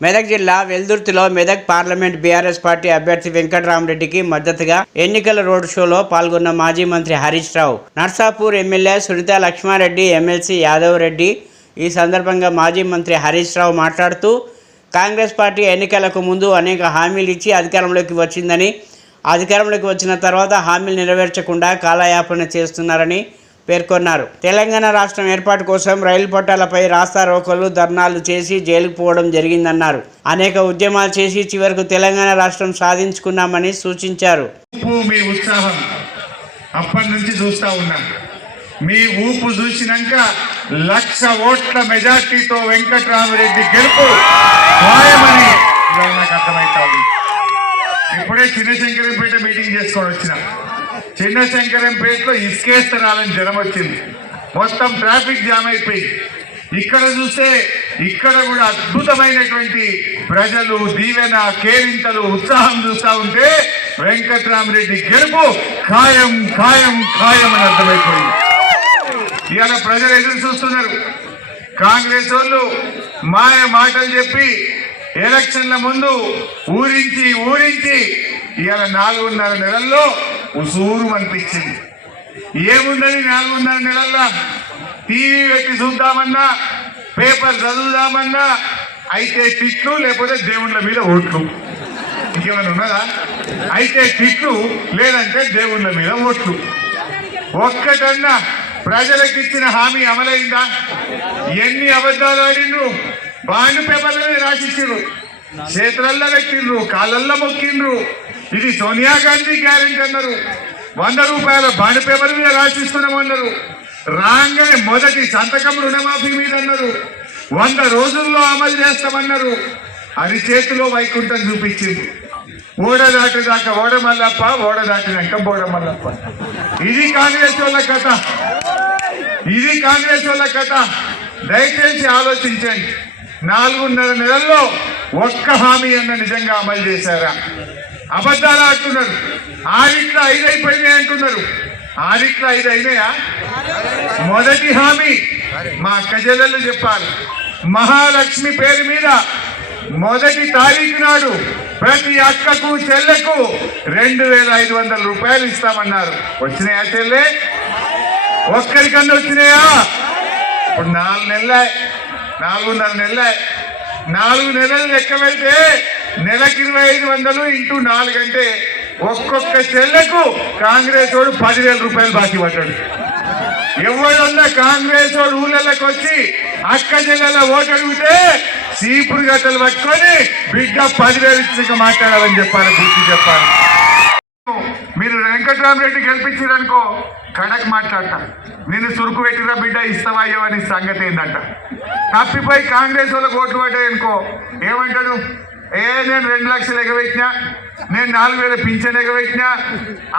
మెదక్ జిల్లా వెల్దుర్తిలో Medak parliament BRS party అభ్యర్థి వెంకటరామరెడ్డికి మద్దతుగా ఎన్నికల రోడ్ షోలో పాల్గొన్న మాజీ మంత్రి హరీష్ రావు, నర్సాపూర్ ఎమ్మెల్యే సునీతా లక్ష్మారెడ్డి, ఎమ్మెల్సీ యాదవ్ రెడ్డి. ఈ సందర్భంగా మాజీ మంత్రి హరీష్ రావు మాట్లాడుతూ కాంగ్రెస్ పార్టీ ఎన్నికలకు ముందు అనేక హామీలు ఇచ్చి అధికారంలోకి వచ్చిందని, అధికారంలోకి వచ్చిన తర్వాత హామీలు నెరవేర్చకుండా కాలయాపన చేస్తున్నారని పేర్కొన్నారు. తెలంగాణ రాష్ట్రం ఏర్పాటు కోసం రైలు పట్టాలపై రాస్తారోకోలు, ధర్నాలు చేసి జైలుకు పోవడం జరిగిందన్నారు. అనేక ఉద్యమాలు చేసి చివరకు తెలంగాణ రాష్ట్రం సాధించుకున్నామని సూచించారు. మీ ఉత్సాహం అప్పటి నుంచి చూస్తా ఉన్నాం. మీ ఊపు చూసినాక 1,00,000 ఓట్ల మెజార్టీతో వెంకటరామరెడ్డి గెలుపు ఖాయమని నాకు అర్థమవుతా ఉంది. ఇప్పుడే చిన్నశంకరంపేట మీటింగ్ చేసుకొని వచ్చిన. చిన్నశంకరంపేటలో ఇసుకేస్తరాలని జనం వచ్చింది. మొత్తం ట్రాఫిక్ జామ్ అయిపోయింది. ఇక్కడ చూస్తే ఇక్కడ కూడా అద్భుతమైనటువంటి ప్రజలు దీవెన, కేరింతలు, ఉత్సాహం చూస్తూ ఉంటే వెంకటరామరెడ్డి గెలుపు ఖాయం ఖాయం ఖాయం అని అర్థమైపోయింది. ఇవాళ ప్రజలు ఎదురు చూస్తున్నారు. కాంగ్రెస్ వాళ్ళు మాయ మాటలు చెప్పి ఎలక్షన్ల ముందు ఊరించి ఇవాళ 4.5 నెలల్లో ఉసూరు అనిపించింది. ఏముందని 4.5 నెలల్లో టీవీ పెట్టి చూద్దామన్నా, పేపర్ చదువుదామన్నా అయితే తిట్లు, లేకపోతే దేవుళ్ళ మీద ఓట్లు. ఇంకేమైనా ఉన్నదా? అయితే తిట్లు, లేదంటే దేవుళ్ళ మీద ఓట్లు. ఒక్కటన్నా ప్రజలకు ఇచ్చిన హామీ అమలైందా? ఎన్ని అబద్ధాలు ఆడిండ్రు. బాండ్ పేపర్లనే రాసిచ్చిండ్రు, చేతులల్లో పెట్టిండ్రు, కాళ్ళల్లో మొక్కిండ్రు. ఇది సోనియా గాంధీ గ్యారెంటీ అన్నారు. 100 రూపాయల బాండ్ పేపర్ మీద రాసిస్తున్నామన్నారు. రాగానే మొదటి సంతకం రుణమాఫీ మీద అన్నారు. 100 రోజుల్లో అమలు చేస్తామన్నారు. అది చేతిలో వైకుంఠం చూపించింది. ఓడ దాటిదాకా ఓడ మల్లప్ప, ఓడ దాటినాక బోడ మల్లప్ప. ఇది కాంగ్రెస్ వాళ్ళ కథ. ఇది కాంగ్రెస్ వాళ్ళ కథ. దయచేసి ఆలోచించండి. 4.5 నెలల్లో ఒక్క హామీ అన్న నిజంగా అమలు చేశారా? అబద్ధాలు ఆడుతున్నారు. 6 అయిపోయినాయి అంటున్నారు. 6 అయినాయా? మొదటి హామీ మా అక్క చెల్లెళ్ళు చెప్పాలి. మహాలక్ష్మి పేరు మీద మొదటి తారీఖు నాడు ప్రతి అక్కకు చెల్లెకు 2,500 రూపాయలు ఇస్తామన్నారు. వచ్చినాయా చెల్లె? ఒక్కరికన్నా వచ్చినాయా? ఇప్పుడు 4 నెలలే, 4.5 నెలలే. 4 నెలలు లెక్క పెడితే నెలకు 2,500 ఇంటూ 4 అంటే ఒక్కొక్క చెల్లెకు కాంగ్రెస్ వాడు 10,000 రూపాయలు బాకీ పడ్డాడు. ఎవరన్నా కాంగ్రెస్ వాడు ఊళ్ళకి వచ్చి అక్క చెల్లెల ఓటు అడిగితే సీపురు గట్టలు పట్టుకొని బిడ్డ 10,000 ఇచ్చినాక మాట్లాడాలని చెప్పాలి, గుర్తు చెప్పాలి. మీరు వెంకటరామరెడ్డి గెలిపించారనుకో కడక్ మాట్లాడతా. నేను సురుకు పెట్టిరా బిడ్డ ఇస్తావా అయ్యవని సంగతి ఏందంట. తప్పిపోయి కాంగ్రెస్ వాళ్ళకి ఓట్లు పడ్డాయనుకో ఏమంటాడు? నేను 2 లక్షలు ఎగబెట్టినా, నేను 4,000 పింఛన్ ఎగబెట్టినా,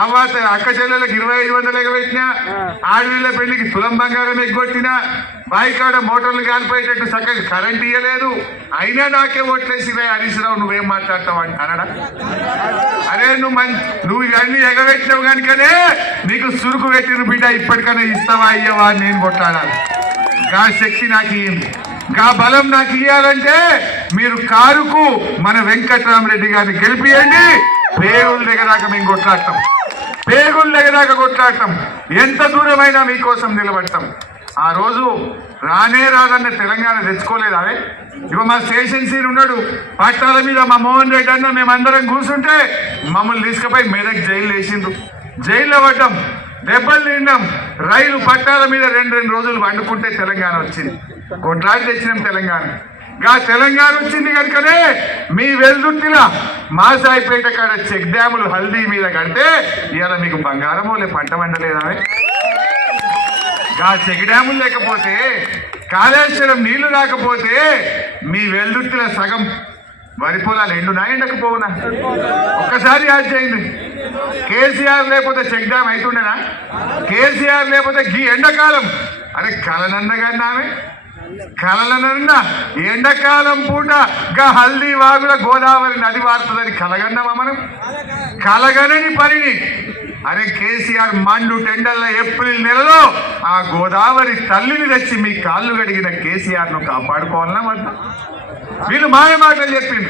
అవ్వాత అక్క చెల్లెలకు 2,500 ఎగబెట్టినా, ఆడవిళ్ళ పెళ్లికి తులం బంగారం ఎగ్గొట్టినా, బాయికాడ మోటార్లు కాలిపోయేటట్టు చక్కగా కరెంట్ ఇయ్యలేదు, అయినా నాకే ఓట్లేసివే హరీష్ రావు నువ్వేం మాట్లాడతావు అని అనడా? అరే నువ్వు ఇవన్నీ ఎగబెట్టినావు కనుకనే నీకు సురుకు పెట్టిన బిడ్డ ఇప్పటికైనా ఇస్తావా అయ్యవా అని నేను కొట్లాడాలి. గా శక్తి నాకు ఇయ్యింది, గా బలం నాకు ఇయ్యాలంటే మీరు కారుకు మన వెంకటరామరెడ్డి గారిని గెలిపియండి. పేగుల దగ్గర మేము కొట్లాడతాం, పేగుల దగ్గర కొట్లాడతాం. ఎంత దూరమైనా మీకోసం నిలబడతాం. ఆ రోజు రానే రాదన్న తెలంగాణ తెచ్చుకోలేదా? ఇక మా స్టేషన్ సీన్ ఉన్నాడు పట్టాల మీద, మా మోహన్ రెడ్డి అన్న మేమందరం కూర్చుంటే మమ్మల్ని తీసుకుపోయి మెదక్ జైలు వేసిండ్రు. జైల్లో పడ్డాం, దెబ్బలు తిన్నాం. రైలు పట్టాల మీద 2 రోజులు వండుకుంటే తెలంగాణ వచ్చింది. కొట్లాడి తెచ్చినాం తెలంగాణ. తెలంగాణ వచ్చింది కనుకనే మీ వెల్దుర్తిలా మాసాయిపేట కాడ చెక్ డ్యాములు హల్దీ మీద కడితే ఇవాళ మీకు బంగారమో లే పంట వండలేదా? చెక్ డ్యాములు లేకపోతే, కాళేశ్వరం నీళ్లు రాకపోతే మీ వెల్దుర్తిలో సగం వరి పొలాలు ఎండునా ఎండకపోవునా? ఒక్కసారి యాడ్ చేయండి. కేసీఆర్ లేకపోతే చెక్ డ్యామ్ అవుతుండేనా? కేసీఆర్ లేకపోతే ఈ ఎండాకాలం అరే కలనన్నగారిని ఆమె కలలనన్నా ఎండాకాలం పూట గా హల్దీ వాగుల గోదావరి నది వారుతుందని కలగన్నామా మనం? కలగనని పనిని అరే కేసీఆర్ మండు టెండర్ల ఏప్రిల్ నెలలో ఆ గోదావరి తల్లిని తెచ్చి మీ కాళ్ళు గడిగిన కేసీఆర్ ను కాపాడుకోవాలన్నా వద్దా? వీళ్ళు మాయ మాటలు చెప్పింది.